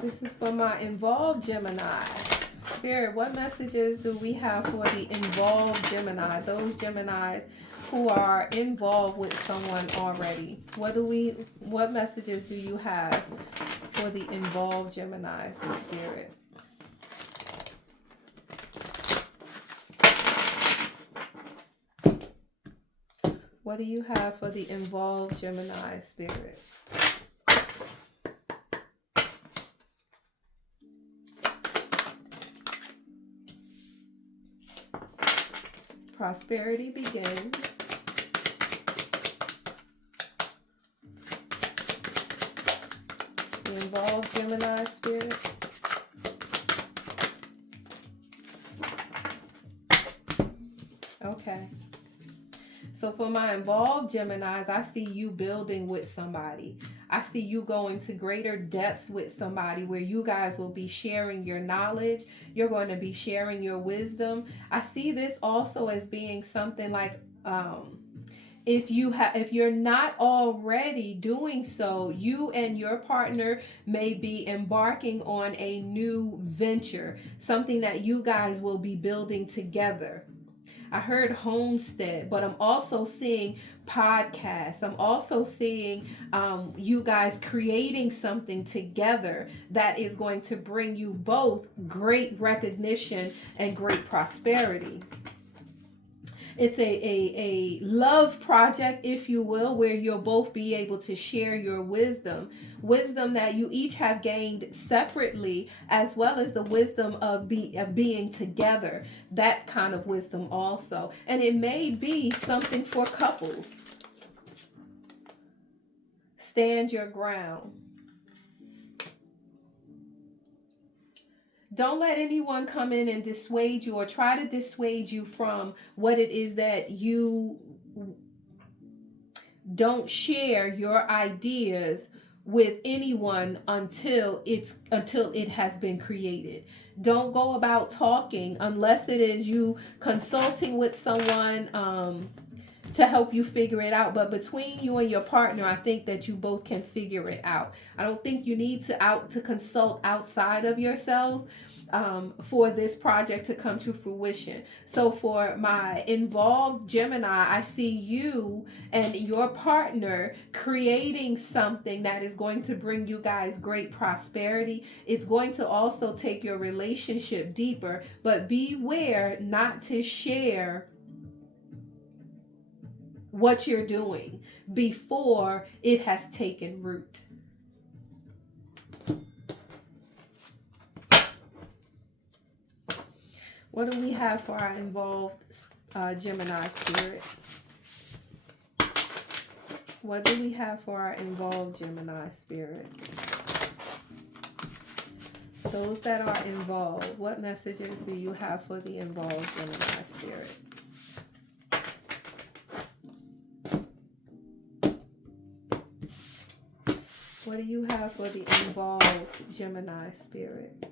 This is for my involved Gemini. Spirit, what messages do we have for the involved Gemini? Those Geminis who are involved with someone already. What messages do you have for the involved Geminis, Spirit? What do you have for the involved Gemini, Spirit? Prosperity begins. The involved Gemini, Spirit. Okay. So for my involved Geminis, I see you building with somebody. I see you going to greater depths with somebody where you guys will be sharing your knowledge. You're going to be sharing your wisdom. I see this also as being something like, if you're not already doing so, you and your partner may be embarking on a new venture, something that you guys will be building together. I heard homestead, but I'm also seeing podcasts. I'm also seeing you guys creating something together that is going to bring you both great recognition and great prosperity. It's a love project, if you will, where you'll both be able to share your wisdom that you each have gained separately, as well as the wisdom of being together, that kind of wisdom also. And it may be something for couples. Stand your ground. Don't let anyone come in and dissuade you or try to dissuade you from what it is that you don't share your ideas with anyone until it has been created. Don't go about talking unless it is you consulting with someone to help you figure it out. But between you and your partner, I think that you both can figure it out. I don't think you need to consult outside of yourselves for this project to come to fruition. So for my involved Gemini, I see you and your partner creating something that is going to bring you guys great prosperity. It's going to also take your relationship deeper, but beware not to share what you're doing before it has taken root. What do we have for our involved Gemini, Spirit? What do we have for our involved Gemini, Spirit? Those that are involved, what messages do you have for the involved Gemini, Spirit? What do you have for the involved Gemini, Spirit?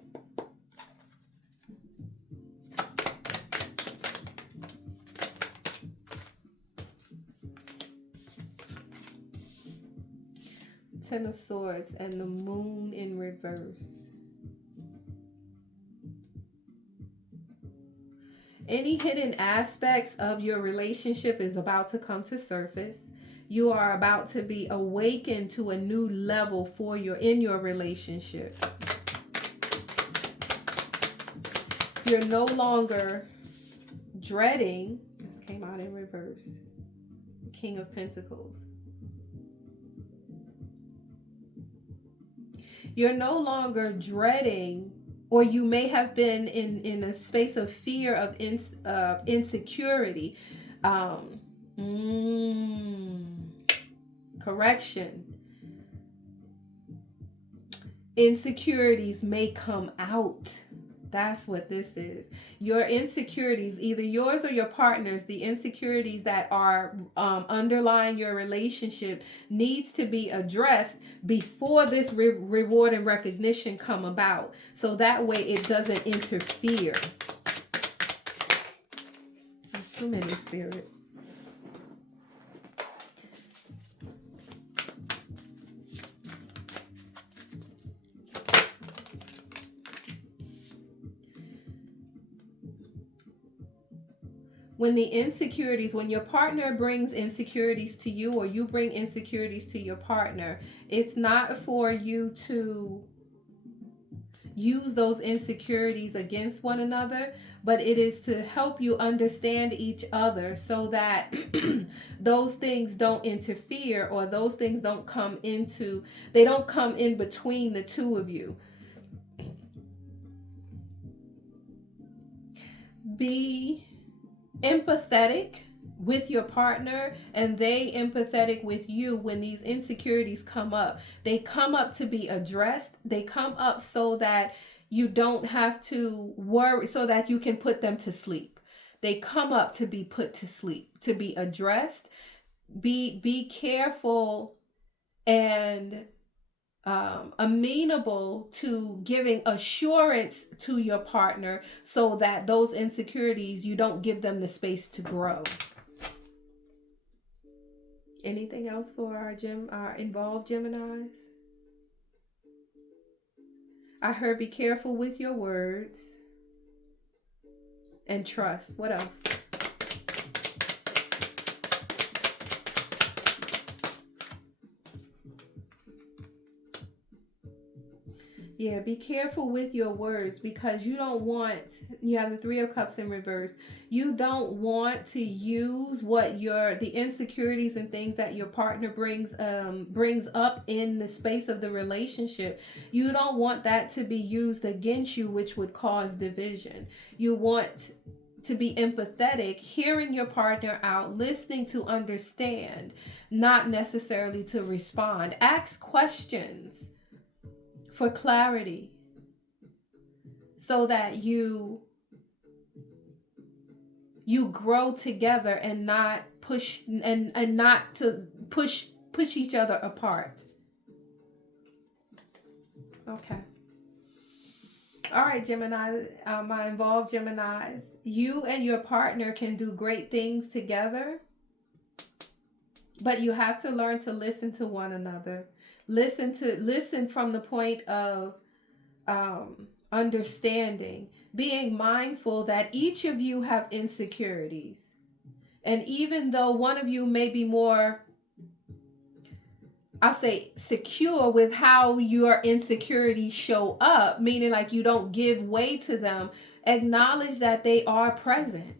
Ten of Swords and the Moon in reverse. Any hidden aspects of your relationship is about to come to surface. You are about to be awakened to a new level in your relationship. You're no longer dreading. This came out in reverse. King of Pentacles. You're no longer dreading, or you may have been in a space of fear of insecurity. Correction. Insecurities may come out. That's what this is. Your insecurities, either yours or your partner's, the insecurities that are underlying your relationship needs to be addressed before this reward and recognition come about. So that way it doesn't interfere. There's too many, Spirit. when your partner brings insecurities to you, or you bring insecurities to your partner, it's not for you to use those insecurities against one another, but it is to help you understand each other so that those things don't interfere, or those things don't come in between the two of you. Be empathetic with your partner, and they empathetic with you when these insecurities come up. They come up to be addressed. They come up so that you don't have to worry, so that you can put them to sleep. They come up to be put to sleep, to be addressed. Be careful and amenable to giving assurance to your partner, so that those insecurities, you don't give them the space to grow. Anything else for our involved Geminis? I heard be careful with your words and trust. What else? Yeah, be careful with your words, because you have the Three of Cups in reverse. You don't want to use the insecurities and things that your partner brings up in the space of the relationship. You don't want that to be used against you, which would cause division. You want to be empathetic, hearing your partner out, listening to understand, not necessarily to respond. Ask questions for clarity, so that you grow together, and not push each other apart. Okay. All right, Gemini, my involved Geminis, you and your partner can do great things together, but you have to learn to listen to one another. Listen from the point of understanding, being mindful that each of you have insecurities. And even though one of you may be more, I'll say, secure with how your insecurities show up, meaning like you don't give way to them, acknowledge that they are present.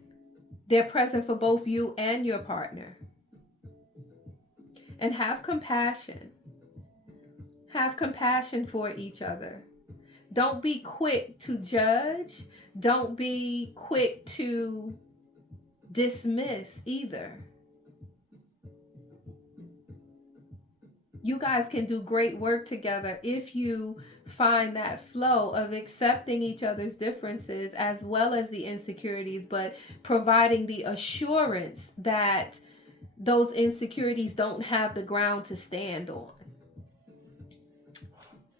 They're present for both you and your partner. And have compassion. Have compassion for each other. Don't be quick to judge. Don't be quick to dismiss either. You guys can do great work together if you find that flow of accepting each other's differences as well as the insecurities, but providing the assurance that those insecurities don't have the ground to stand on.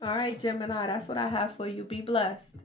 All right, Gemini, that's what I have for you. Be blessed.